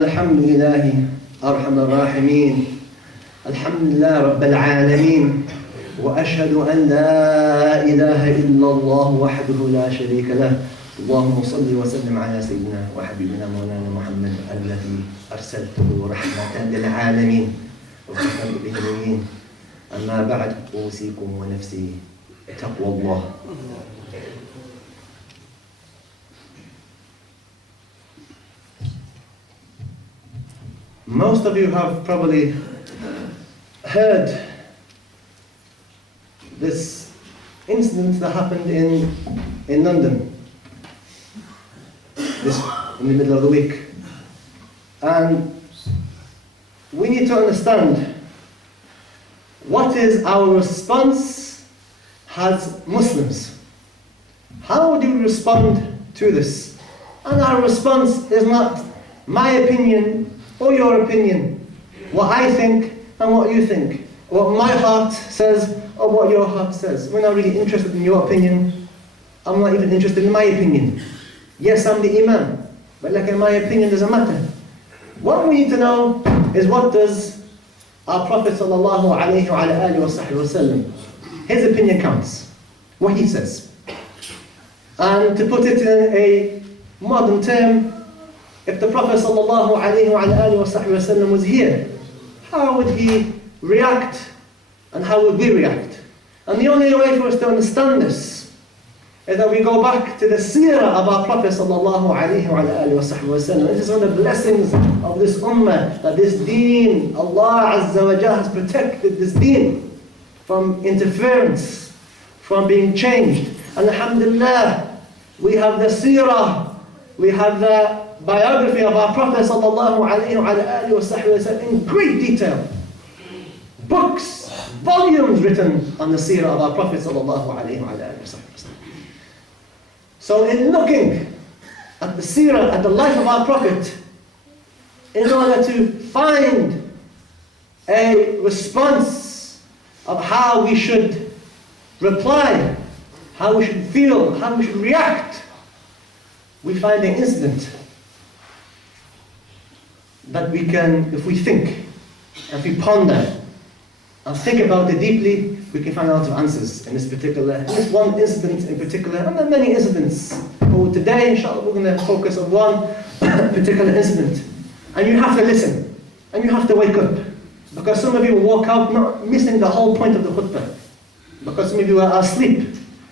الحمد لله أرحم الراحمين. الحمد لله رب العالمين، وأشهد أن لا إله إلا الله وحده لا شريك له. اللهم صل وسلم على سيدنا وحبيبنا مولانا محمد الذي أرسلته رحمة للعالمين وفتحا للمؤمنين. أما بعد، أوصيكم ونفسي تقوى الله. Most of you have probably heard this incident that happened in London in the middle of the week. And we need to understand what is our response as Muslims. How do we respond to this? And our response is not my opinion or your opinion, what I think and what you think, what my heart says or what your heart says. We're not really interested in your opinion. I'm not even interested in my opinion. Yes, I'm the Imam, but like in my opinion doesn't matter. What we need to know is, what does our Prophet sallallahu alaihi wasallam, his opinion counts, what he says. And to put it in a modern term, if the Prophet sallallahu alaihi wasallam was here, how would he react and how would we react? And the only way for us to understand this is that we go back to the seerah of our Prophet sallallahu alaihi wasallam. This is one of the blessings of this ummah, that this deen, Allah Azza wa Jalla has protected this deen from interference, from being changed. And alhamdulillah, we have the seerah, we have the biography of our Prophet sallallahu alaihi wasallam in great detail. Books, volumes written on the seerah of our Prophet sallallahu alaihi wasallam. So in looking at the seerah, at the life of our Prophet, in order to find a response of how we should reply, how we should feel, how we should react, we find an incident that we can, if we think, if we ponder and think about it deeply, we can find a lot of answers in this one incident in particular, and there are many incidents. But today, inshallah, we're going to focus on one particular incident. And you have to listen, and you have to wake up, because some of you will walk out not missing the whole point of the khutbah, because some of you are asleep,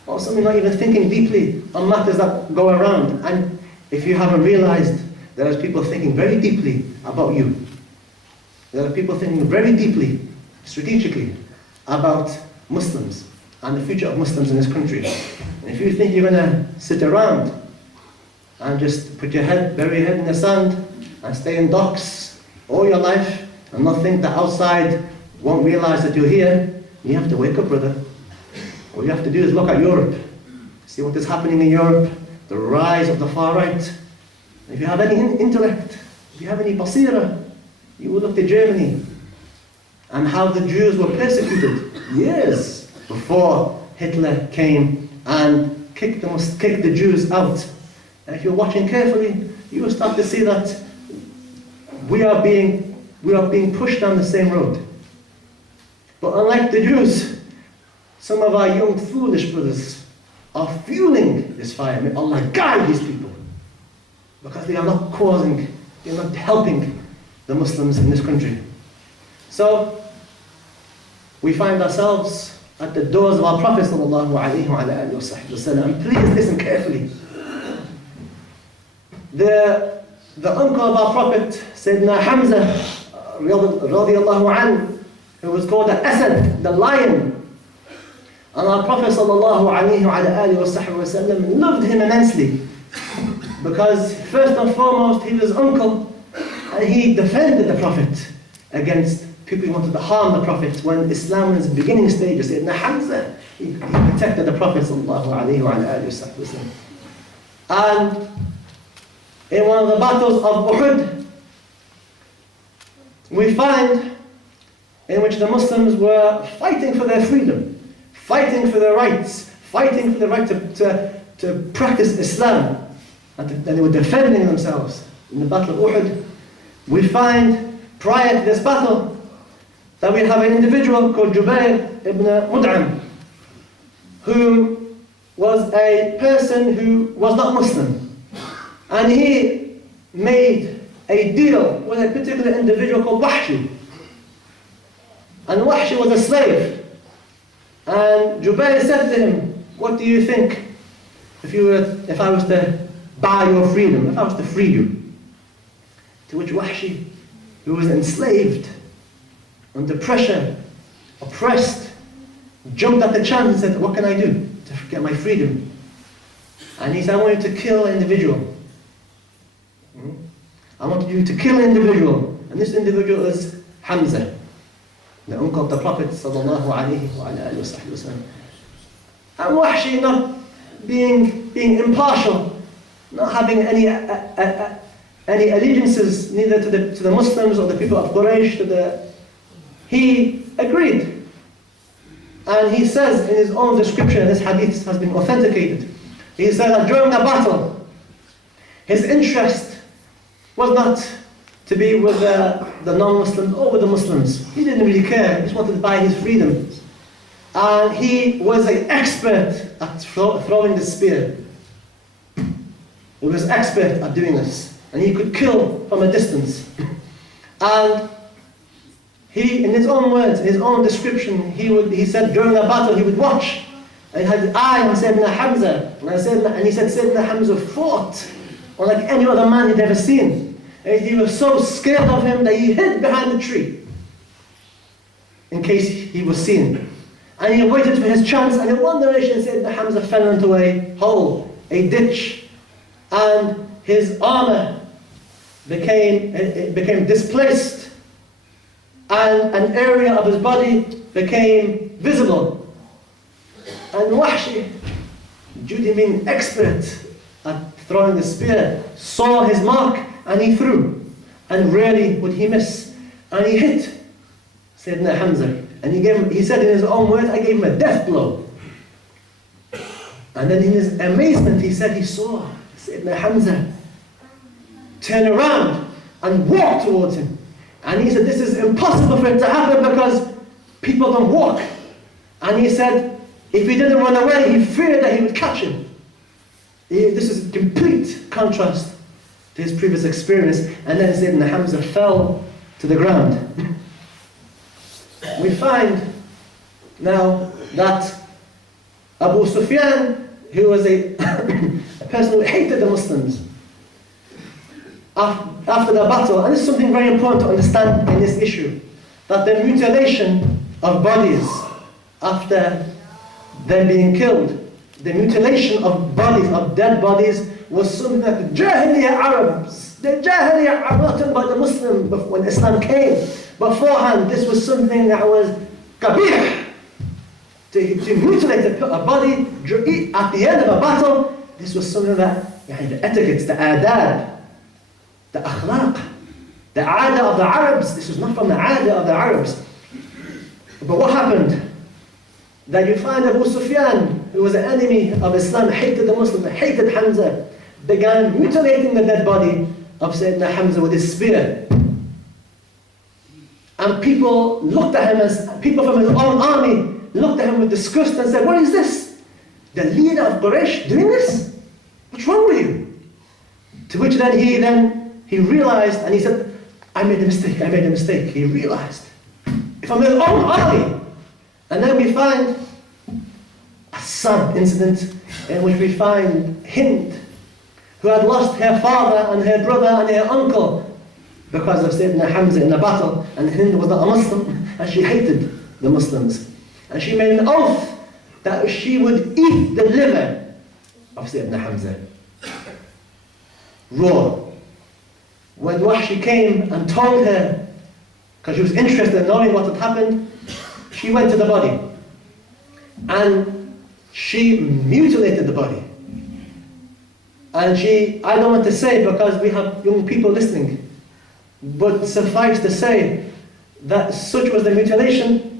or some of you are not even thinking deeply on matters that go around. And if you haven't realized, there are people thinking very deeply about you. There are people thinking very deeply, strategically, about Muslims and the future of Muslims in this country. And if you think you're going to sit around and just put your head, bury your head in the sand and stay in docks all your life and not think that outside won't realize that you're here, you have to wake up, brother. What you have to do is look at Europe. See what is happening in Europe, the rise of the far right. If you have any intellect, if you have any basira, you will look to Germany and how the Jews were persecuted years before Hitler came and kicked the Jews out. And if you're watching carefully, you will start to see that we are being pushed down the same road. But unlike the Jews, some of our young foolish brothers are fueling this fire. May Allah guide these people, because they are not helping the Muslims in this country. So we find ourselves at the doors of our Prophet sallallahu alaihi wasallam. And please listen carefully. The uncle of our Prophet, Sayyidina Hamza radiallahu anhu, who was called the Asad, the lion. And our Prophet sallallahu alaihi wasallam loved him immensely, because first and foremost he was uncle, and he defended the Prophet against people who wanted to harm the Prophet when Islam was in its beginning stages. Sayyidina Hamza, he protected the Prophet sallallahu alaihi wasallam. And in one of the battles of Uhud, we find in which the Muslims were fighting for their freedom, fighting for their rights, fighting for the right to practice Islam, and they were defending themselves in the Battle of Uhud. we find prior to this battle that we have an individual called Jubair ibn Mud'am, who was a person who was not Muslim. And he made a deal with a particular individual called Wahshi. And Wahshi was a slave. And Jubair said to him, what do you think if I was to buy your freedom, if I was to free you? To which Wahshi, who was enslaved, under pressure, oppressed, jumped at the chance and said, what can I do to get my freedom? And he said, I want you to kill an individual. I want you to kill an individual. And this individual is Hamza, the uncle of the Prophet sallallahu alaihi wasallam. And Wahshi, not being impartial, not having any allegiances, neither to the Muslims or the people of Quraysh, he agreed. And he says in his own description, this hadith has been authenticated, he said that during the battle, his interest was not to be with the non-Muslims or with the Muslims. He didn't really care, he just wanted to buy his freedom. And he was an expert at throwing the spear. He was expert at doing this. And he could kill from a distance. And he, in his own words, in his own description, he said during the battle he would watch. And he had an eye on Sayyidina Hamza. And he said Sayyidina Hamza fought unlike any other man he'd ever seen. And he was so scared of him that he hid behind the tree in case he was seen. And he waited for his chance, and in one direction Sayyidina Hamza fell into a hole, a ditch, and his armor became displaced, and an area of his body became visible. And Wahshi, due to being expert at throwing the spear, saw his mark and he threw. And rarely would he miss. And he hit Sayyidina Hamza. And he said in his own words, I gave him a death blow. And then in his amazement, he said he saw Sayyidina Hamza turn around and walk towards him. And he said, this is impossible for it to happen because people don't walk. And he said, if he didn't run away, he feared that he would catch him. This is a complete contrast to his previous experience. And then Sayyidina Hamza fell to the ground. We find now that Abu Sufyan, who was a person who hated the Muslims, after the battle, and this is something very important to understand in this issue, that the mutilation of bodies after them being killed, the mutilation of bodies, of dead bodies, was something that the Jahiliyyah Arabs, the Jahiliyyah Arabs, not talking about the Muslim, but when Islam came, beforehand, this was something that was kabir. To mutilate a body at the end of a battle, this was something that, the etiquettes, the adab, the akhlaq, the aada of the Arabs, this was not from the aada of the Arabs. But what happened? That you find Abu Sufyan, who was an enemy of Islam, hated the Muslims, hated Hamza, began mutilating the dead body of Sayyidina Hamza with his spear. And people looked at him, people from his own army looked at him with disgust and said, what is this? The leader of Quraysh doing this? What's wrong with you? To which then he realized, and he said, I made a mistake. He realized. From his own army. And then we find a sad incident in which we find Hind, who had lost her father and her brother and her uncle because of Sayyidina Hamza in the battle. And Hind was not a Muslim, and she hated the Muslims. And she made an oath that she would eat the liver of Sayyidina Hamza raw. When Wahshi came and told her, because she was interested in knowing what had happened, she went to the body and she mutilated the body. And I don't want to say because we have young people listening, but suffice to say that such was the mutilation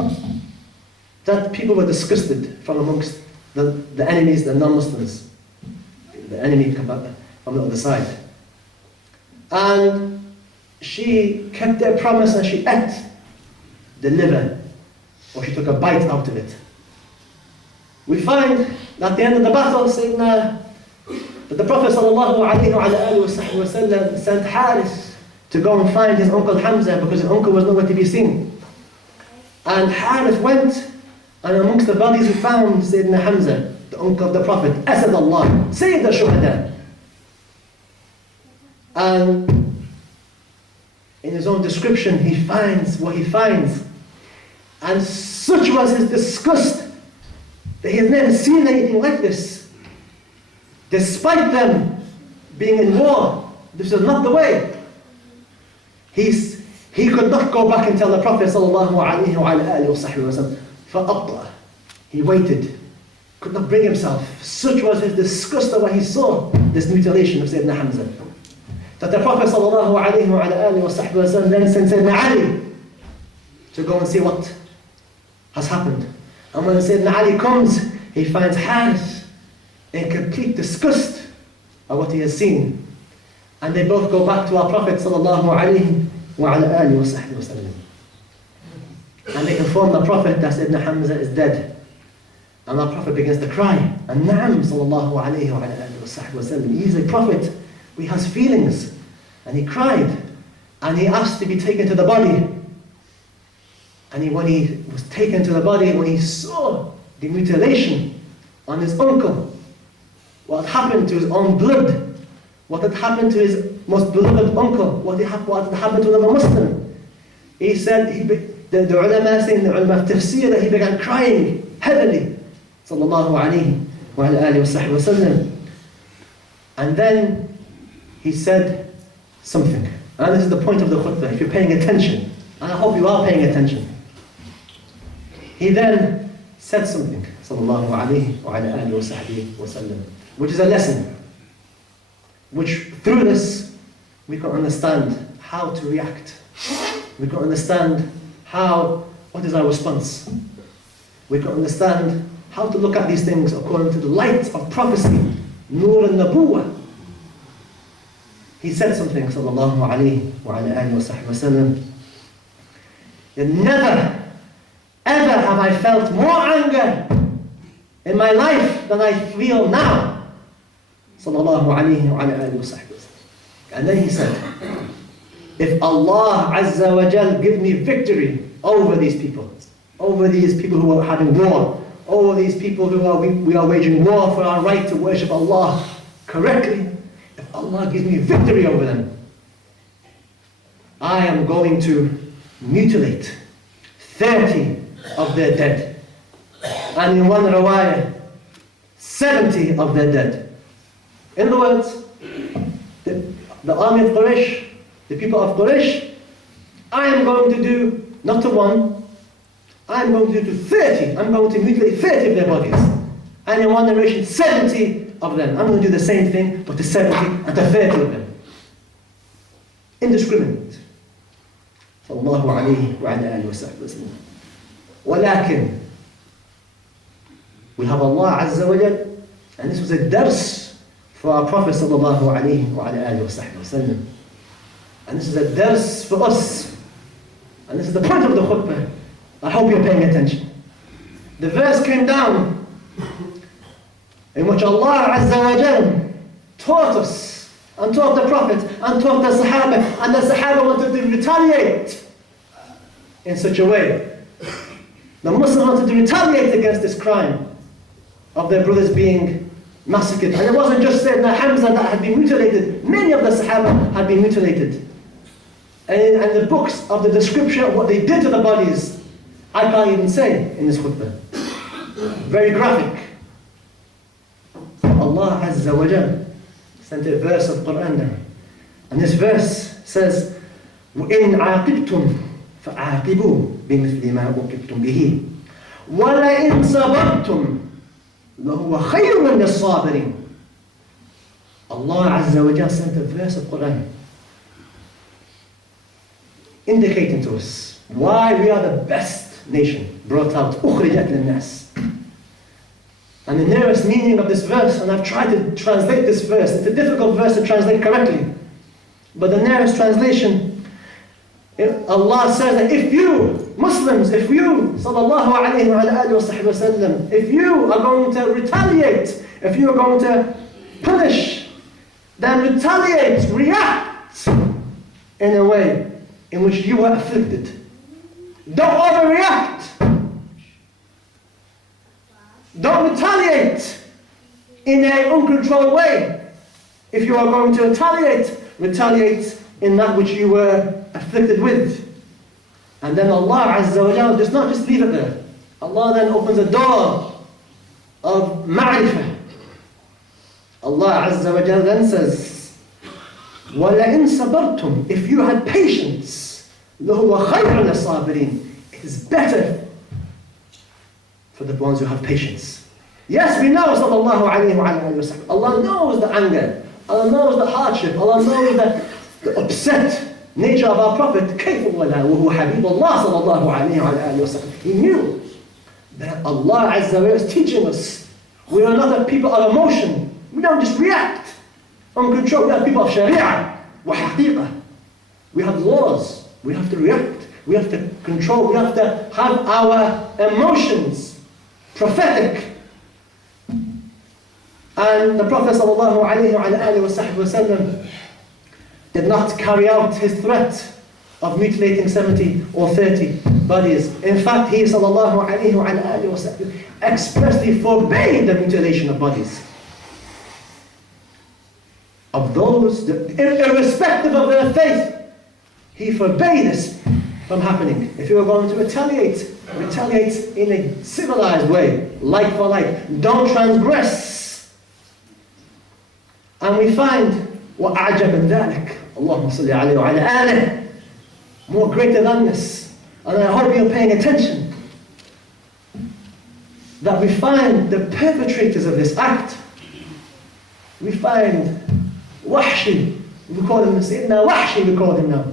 that people were disgusted from amongst the enemies, the non-Muslims, the enemy from the other side. And she kept their promise and she ate the liver, or she took a bite out of it. We find that at the end of the battle, that the Prophet ﷺ sent Harith to go and find his uncle Hamza because his uncle was nowhere to be seen. And Harith went, and amongst the bodies he found Sayyidina Hamza, the uncle of the Prophet, Asad Allah, Sayyid al-Shuhada. And in his own description, he finds what he finds. And such was his disgust that he has never seen anything like this. Despite them being in war, this is not the way. He could not go back and tell the Prophet ﷺ, he waited, could not bring himself. Such was his disgust at what he saw, this mutilation of Sayyidina Hamza. That the Prophet ﷺ then sent Sayyidina Ali to go and see what has happened. And when Sayyidina Ali comes, he finds Harith in complete disgust at what he has seen. And they both go back to our Prophet ﷺ. And they inform the Prophet that Sayyidina Hamza is dead. And our Prophet begins to cry. And Na'am ﷺ, he is a Prophet, he has feelings. And he cried. And he asked to be taken to the body. And when he was taken to the body, when he saw the mutilation on his uncle, what had happened to his own blood, what had happened to his most beloved uncle, what had happened to another Muslim, he said, the ulama saying, the ulama of tafsir, that he began crying heavily, sallallahu alayhi wa alihi wa sallam. And then he said something. And this is the point of the khutbah, if you're paying attention. And I hope you are paying attention. He then said something, sallallahu alayhi wa alihi wa sallam, which is a lesson, which through this we can understand how to react. We can understand what is our response. We can understand how to look at these things according to the light of prophecy, Nur al-Nabuwah. He said something, sallallahu alayhi wa alihi wa sallam, never, ever have I felt more anger in my life than I feel now. Sallallahu alayhi wa alihi wa sallam. And then he said, if Allah Azza wa Jal give me victory over these people who are having war, over these people who we are waging war for our right to worship Allah correctly, if Allah gives me victory over them, I am going to mutilate 30 of their dead. And in one riwayah, 70 of their dead. In other words, the army of Quraysh, the people of Quraysh, I am going to do, not to one, I am going to do to 30. I'm going to mutilate 30 of their bodies. And in one narration, 70 of them. I'm going to do the same thing, but to 70 and to 30 of them. Indiscriminate. Sallallahu alayhi wa alihi wa sallam. ولكن, we have Allah Azza wa Jal, and this was a dars for our Prophet sallallahu alayhi wa alihi wa sallam. And this is a dars for us. And this is the point of the khutbah. I hope you're paying attention. The verse came down in which Allah Azza wa Jal taught us and taught the Prophet and taught the Sahaba, and the Sahaba wanted to retaliate in such a way. The Muslims wanted to retaliate against this crime of their brothers being massacred. And it wasn't just Sayyidina Hamza that had been mutilated. Many of the Sahaba had been mutilated. And the books of the description of what they did to the bodies, I can't even say in this khutbah. Very graphic. Allah Azza wa Jal sent a verse of Quran there. And this verse says, وَإِنْ عَاقِبْتُمْ فَعَاقِبُوا بِمِثْلِ مَا عُوقِبْتُمْ بِهِ وَلَئِنْ صَبَرْتُمْ لَهُوَ خَيْرٌ لِلصَّابِرِينَ. Allah Azza wa Jal sent a verse of Quran indicating to us why we are the best nation brought out. أُخْرِجَتْ لِلنَّاسِ. And the nearest meaning of this verse, and I've tried to translate this verse, it's a difficult verse to translate correctly, but the nearest translation Allah says that if you, Muslims, if you, sallallahu alayhi wa sallam, if you are going to retaliate, if you are going to punish, then retaliate, react in a way in which you were afflicted. Don't overreact. Don't retaliate in an uncontrolled way. If you are going to retaliate, retaliate in that which you were afflicted with. And then Allah Azza wa Jalla does not just leave it there. Allah then opens a door of ma'rifah. Allah Azza wa Jalla then says, وَلَئِن صَبَرْتُمْ, if you had patience, لَهُوَ خَيْرٌ لِلصَّابِرِينَ, it is better for the ones who have patience. Yes, we know, sallallahu alayhi wa sallam, Allah knows the anger, Allah knows the hardship, Allah knows the upset nature of our Prophet. كَيْفَ وَلَا وَهُوَ حَبِيبُ اللَّهِ صَلَّى اللَّهُ عَلَيْهِ وَسَلَّمَ. He knew that Allah Azza wa Jalla is teaching us. We are not a people of emotion. We don't just react uncontrolled. We are people of Sharia wa haqiqah. We have laws. We have to react. We have to control. We have to have our emotions prophetic. And the Prophet sallallahu alayhi wa sallam did not carry out his threat of mutilating 70 or 30 bodies. In fact, he sallallahu alayhi wa sallam expressly forbade the mutilation of bodies. Of those, irrespective of their faith, he forbade this from happening. If you were going to retaliate, retaliate in a civilized way, like for like. Don't transgress. And we find وَأَعْجَبَ ذَلِكَ اللهم صل عليه وعلى آله, more greater than this. And I hope you're paying attention, that we find the perpetrators of this act. We find Wahshi, we call him Sayyidina Wahshi, we call him now.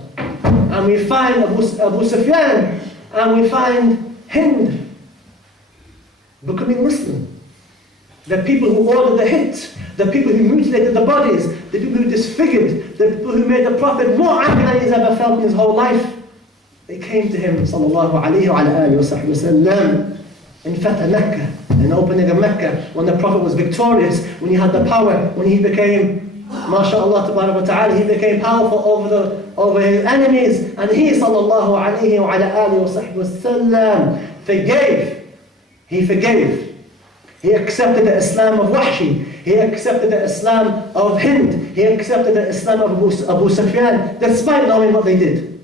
And we find Abu Sufyan, and we find Hind becoming Muslim. The people who ordered the hit, the people who mutilated the bodies, the people who disfigured, the people who made the Prophet more angry than he's ever felt in his whole life, they came to him, sallallahu alayhi wa sallam, in Fatah Mecca, in the opening of Mecca, when the Prophet was victorious, when he had the power, when he became, mashallah tabarak wa ta'ala, he became powerful over his enemies, and he, sallallahu alayhi wa sallam, forgave. He forgave. He accepted the Islam of Wahshi. He accepted the Islam of Hind. He accepted the Islam of Abu Sufyan, despite knowing what they did.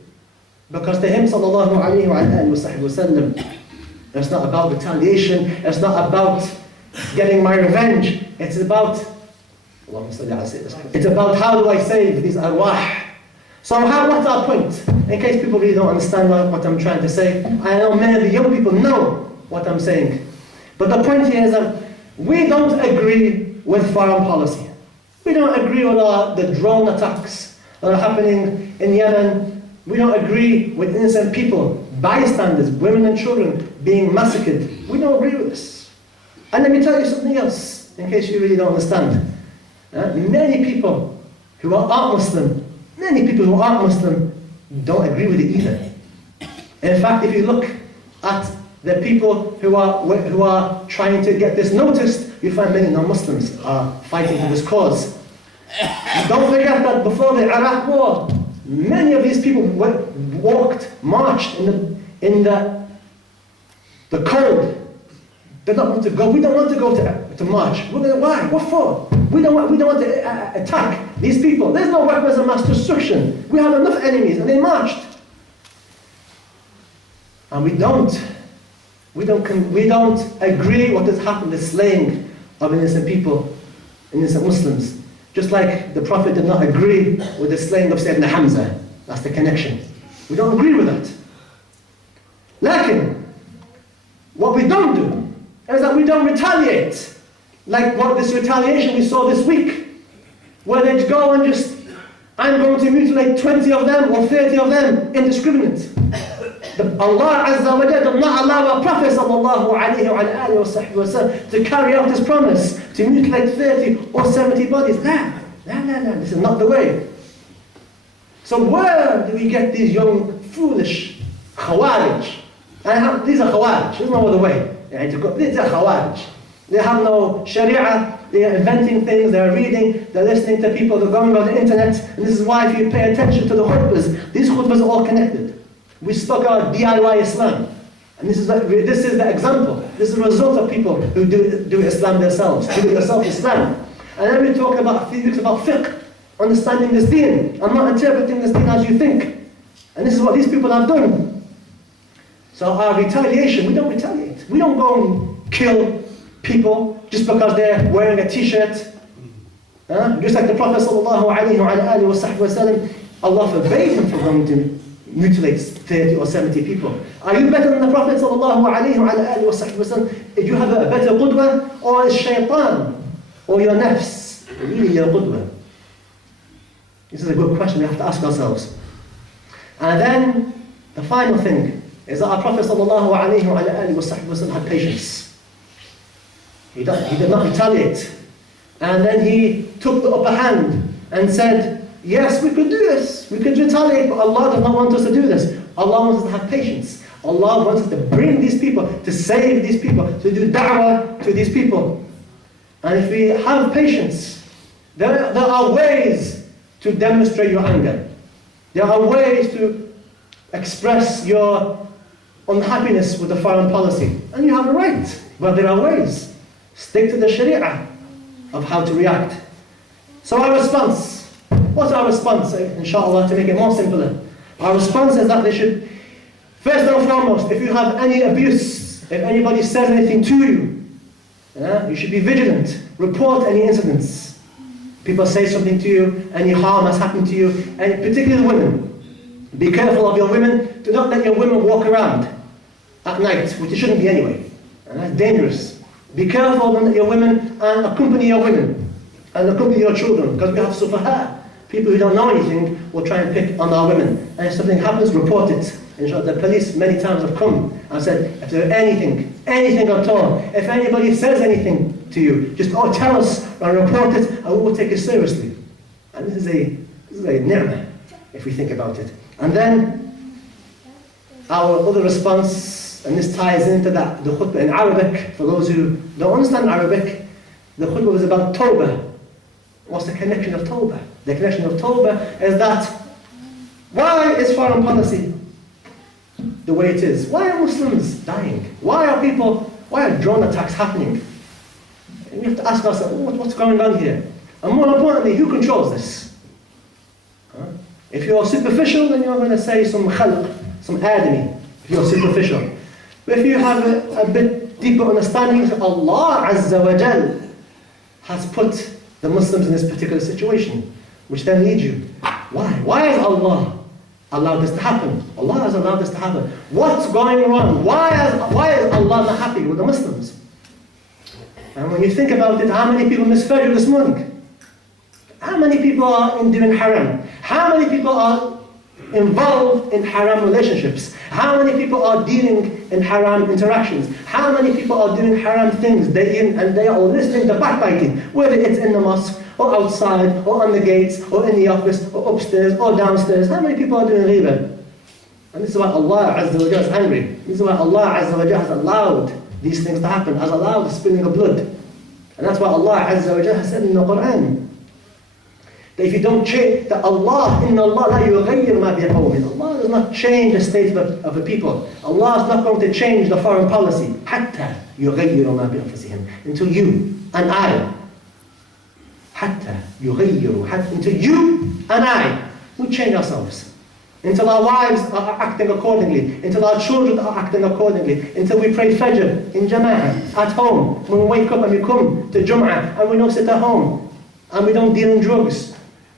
Because to him, sallallahu alayhi wa sallam, it's not about retaliation. It's not about getting my revenge. It's about, it's about how do I save these arwah. So what's our point? In case people really don't understand what I'm trying to say. I know many of the young people know what I'm saying. But the point here is that we don't agree with foreign policy. We don't agree with the drone attacks that are happening in Yemen. We don't agree with innocent people, bystanders, women and children being massacred. We don't agree with this. And let me tell you something else, in case you really don't understand. Many people who aren't Muslim, don't agree with it either. In fact, if you look at the people who are trying to get this noticed, you find many non-Muslims are fighting for this cause. Don't forget that before the Iraq war, many of these people marched in the cold. They don't want to go. We don't want to go to march. Why? What for? We don't want to attack these people. There's no weapons of mass destruction. We have enough enemies, and they marched. And we don't agree what has happened, the slaying of innocent people, innocent Muslims. Just like the Prophet did not agree with the slaying of Sayyidina Hamza. That's the connection. We don't agree with that. Lakin, what we don't do is that we don't retaliate. Like what this retaliation we saw this week, where they go and just, I'm going to mutilate 20 of them or 30 of them, indiscriminate. Allah Azza wa Jalla did not allow our Prophet sallallahu alayhi wa sallam to carry out his promise to mutilate 30 or 70 bodies. No, this is not the way. So where do we get these young, foolish Khawarij? And these are Khawarij, there's no other way. These are Khawarij. They have no Sharia, they are inventing things, they're reading, they're listening to people, they're going on the internet, and this is why if you pay attention to the khutbahs, these khutbahs are all connected. We spoke about DIY Islam, and this is the example, this is the result of people who do Islam themselves, do it yourself Islam. And then we talk about a few weeks about fiqh, understanding this deen, and not interpreting this deen as you think. And this is what these people have done. So our retaliation, we don't retaliate. We don't go and kill people just because they're wearing a t-shirt. Just like the Prophet ﷺ, Allah forbade him from going to mutilate 30 or 70 people. Are you better than the Prophet ﷺ? If you have a better qudwa, or is shaitan, or your nafs, really your qudwa? This is a good question we have to ask ourselves. And then the final thing is that our Prophet ﷺ had patience. He did not retaliate. And then he took the upper hand and said, yes, we could do this. We could retaliate, but Allah does not want us to do this. Allah wants us to have patience. Allah wants us to bring these people, to save these people, to do da'wah to these people. And if we have patience, there are ways to demonstrate your anger. There are ways to express your unhappiness with the foreign policy. And you have a right, but there are ways. Stick to the Sharia of how to react. So our response, what's our response, inshallah, to make it more simpler? Our response is that they should, first and foremost, if you have any abuse, if anybody says anything to you, you should be vigilant. Report any incidents. People say something to you, any harm has happened to you, and particularly women. Be careful of your women. Do not let your women walk around at night, which it shouldn't be anyway. And that's dangerous. Be careful of your women and accompany your women and accompany your children, because we have sufaha. People who don't know anything will try and pick on our women. And if something happens, report it. Inshallah, the police many times have come and said, if there's anything at all, if anybody says anything to you, just tell us and report it, and we will take it seriously. And this is a ni'mah, if we think about it. And then our other response, and this ties into the khutbah in Arabic. For those who don't understand Arabic, the khutbah was about tawbah. What's the connection of tawbah? The connection of tawbah is that, why is foreign policy the way it is? Why are Muslims dying? Why are drone attacks happening? And we have to ask ourselves, what's going on here? And more importantly, who controls this? If you're superficial, then you're going to say some khalq, some adami, if you're superficial. But if you have a bit deeper understanding, Allah Azza wa Jal has put the Muslims in this particular situation, which then leads you. Why? Why has Allah allowed this to happen? Allah has allowed this to happen. What's going wrong? Why is Allah not happy with the Muslims? And when you think about it, how many people missed Fajr this morning? How many people are doing haram? How many people are involved in haram relationships? How many people are dealing in haram interactions? How many people are doing haram things day in and day out, or listening to backbiting, whether it's in the mosque, or outside, or on the gates, or in the office, or upstairs, or downstairs? How many people are doing ghibah? And this is why Allah Azza wa Jalla is angry. This is why Allah Azza wa Jalla has allowed these things to happen, has allowed the spilling of blood. And that's why Allah Azza wa Jalla has said in the Quran, that if you don't change, that Allah, inna Allah la yughayyir ma biqawmin. Allah does not change the state of a people. Allah is not going to change the foreign policy. Hatta yughayyiru ma bi'anfusihim. Until you and I, hatta yughayyiru, until you and I, we change ourselves. Until our wives are acting accordingly. Until our children are acting accordingly. Until we pray Fajr in Jama'ah, at home. When we wake up and we come to Jum'ah, and we don't sit at home. And we don't deal in drugs.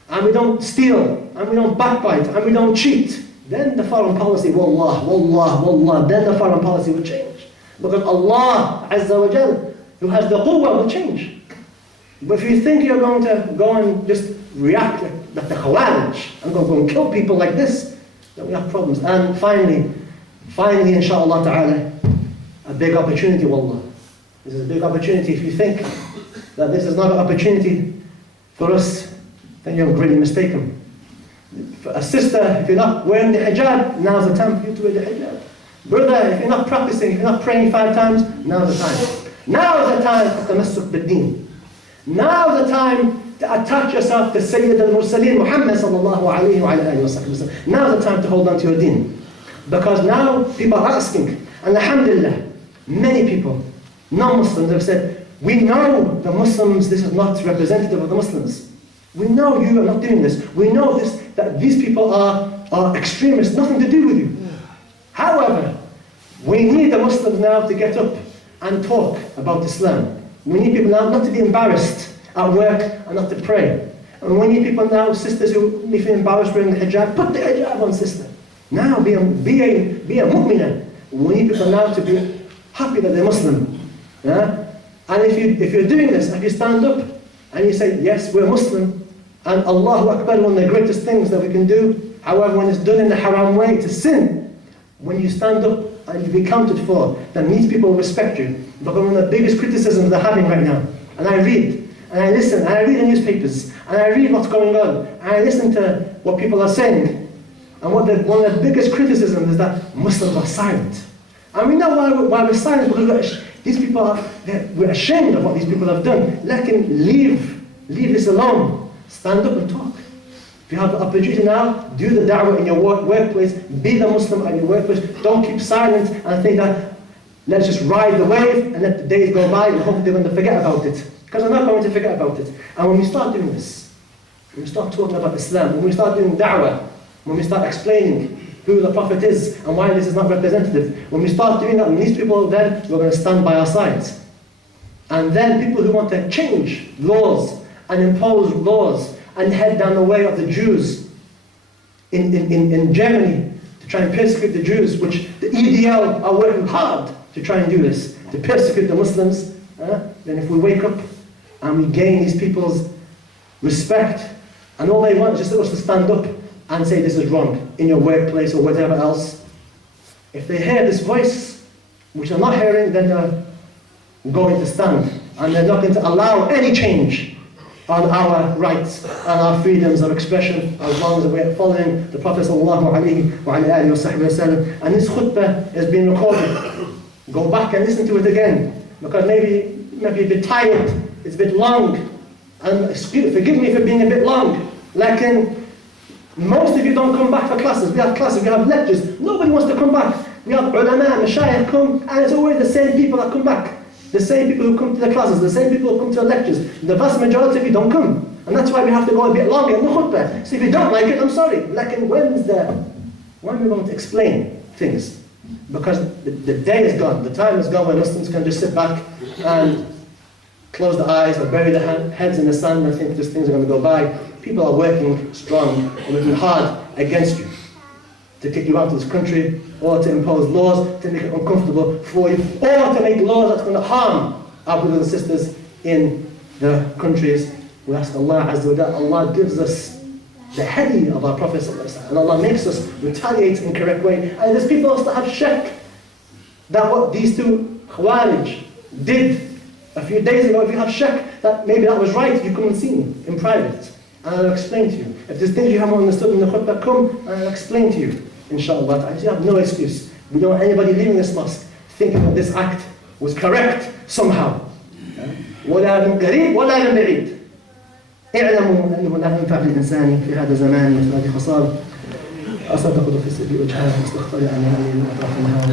And we don't steal, and we don't backbite, and we don't cheat, then the foreign policy, wallah, then the foreign policy will change. Because Allah Azza wa Jal, who has the quwwah, will change. But if you think you're going to go and just react like the Khawarij, and go and kill people like this, then we have problems. And finally, inshallah ta'ala, a big opportunity, wallah. This is a big opportunity. If you think that this is not an opportunity for us, then you're greatly mistaken. A sister, if you're not wearing the hijab, now's the time for you to wear the hijab. Brother, if you're not practicing, if you're not praying 5 times, now's the time. Now's the time for tamassuk bid-deen. Now's the time to attach yourself to Sayyid al-Mursaleen, Muhammad sallallahu alayhi wa alihi wa sallam. Now's the time to hold on to your deen. Because now people are asking, and alhamdulillah, many people, non-Muslims have said, we know the Muslims, this is not representative of the Muslims. We know you are not doing this. We know this, that these people are extremists, nothing to do with you. However, we need the Muslims now to get up and talk about Islam. We need people now not to be embarrassed at work and not to pray. And we need people now, sisters who may feel embarrassed wearing the hijab, put the hijab on, sister. Now be a mu'minah. We need people now to be happy that they're Muslim. Yeah? And if you're doing this, if you stand up and you say, yes, we're Muslim, and Allahu Akbar, one of the greatest things that we can do, however, when it's done in the haram way, it's a sin. When you stand up and you be counted for, that means people will respect you. But one of the biggest criticisms they're having right now, and I read, and I listen, and I read the newspapers, and I read what's going on, and I listen to what people are saying, and one of the biggest criticisms is that Muslims are silent. And we know why we're silent, because these people we're ashamed of what these people have done. Leave this alone. Stand up and talk. If you have the opportunity now, do the da'wah in your workplace, be the Muslim at your workplace. Don't keep silent and think that let's just ride the wave and let the days go by and hope they're going to forget about it. Because they're not going to forget about it. And when we start doing this, when we start talking about Islam, when we start doing da'wah, when we start explaining who the Prophet is and why this is not representative, when we start doing that, and these people, then we're going to stand by our sides. And then people who want to change laws and impose laws and head down the way of the Jews in Germany to try and persecute the Jews, which the EDL are working hard to try and do this, to persecute the Muslims, then if we wake up and we gain these people's respect, and all they want is just us to stand up and say this is wrong in your workplace or whatever else. If they hear this voice, which they're not hearing, then they're going to stand, and they're not going to allow any change on our rights and our freedoms of expression as long as we're following the Prophet sallallahu alaihi wasallam. And this khutbah is being recorded. Go back and listen to it again, because maybe a bit tired, it's a bit long, and forgive me for being a bit long. Most of you don't come back for classes. We have classes, we have lectures. Nobody wants to come back. We have ulama, mashayikh come, and it's always the same people that come back. The same people who come to the classes, the same people who come to the lectures. The vast majority of you don't come. And that's why we have to go a bit longer in the khutbah. So if you don't like it, I'm sorry. When are we going to explain things? Because the day is gone, the time is gone when Muslims can just sit back and close their eyes or bury their heads in the sand and think these things are going to go by. People are working strong and working hard against you to kick you out of this country, or to impose laws to make it uncomfortable for you, or to make laws that's going to harm our brothers and sisters in the countries. We ask Allah Azza wa Jalla, Allah gives us the hadi of our Prophet and Allah makes us retaliate in correct way. And there's people that have shak that what these two Khawarij did a few days ago, if you have shak that maybe that was right, you come and see me in private and I'll explain to you. If there's things you haven't understood in the khutbah, come and I'll explain to you, inshallah. You have no excuse. We don't want anybody leaving this mosque thinking that this act was correct somehow. ولا من قريب ولا من بعيد. اعلموا أنه لا ينفع للإنسان في هذا الزمان مثل هذه خصال. أصدق في سبيل وجهها واستغفر عنها من أطراف النهار.